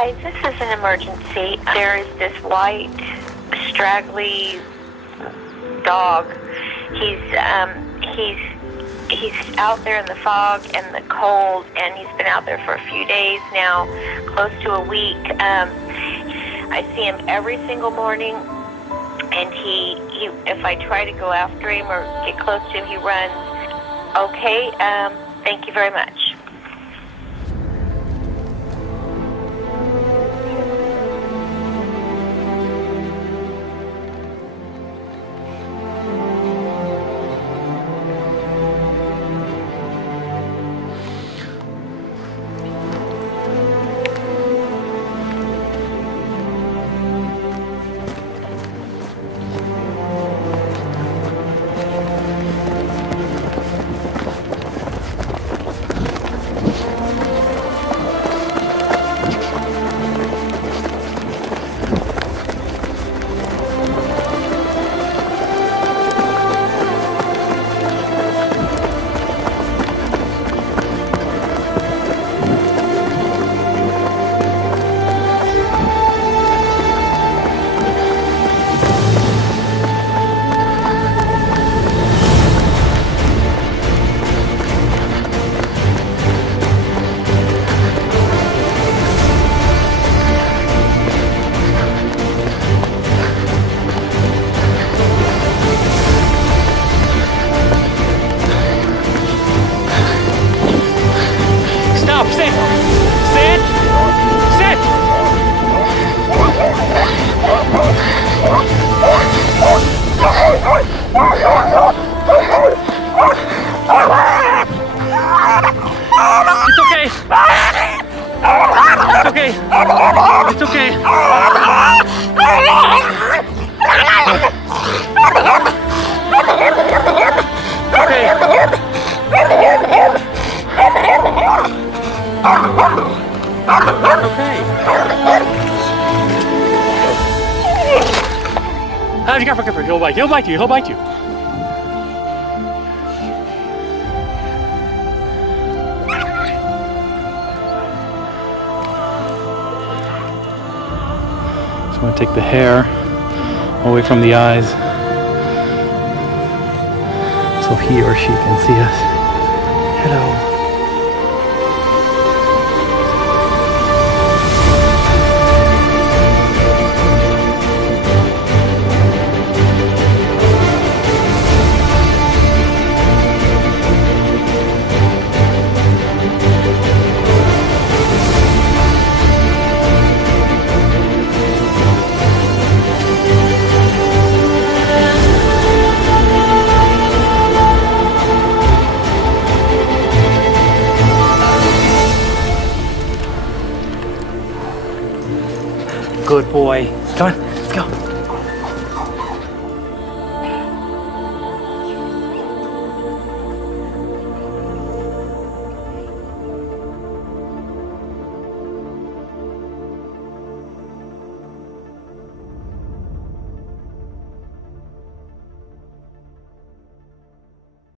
Hi, this is an emergency. There is this white, straggly dog. He's out there in the fog and the cold, and he's been out there for a few days now, close to a week. I see him every single morning, and he if I try to go after him or get close to him, he runs. Okay, thank you very much. Sit! Sit! Sit! It's okay. It's okay. It's okay. Be careful, careful. He'll bite you. He'll bite you. He'll bite you. So I'm going to take the hair away from the eyes so he or she can see us. Hello. Good boy. Come on, let's go.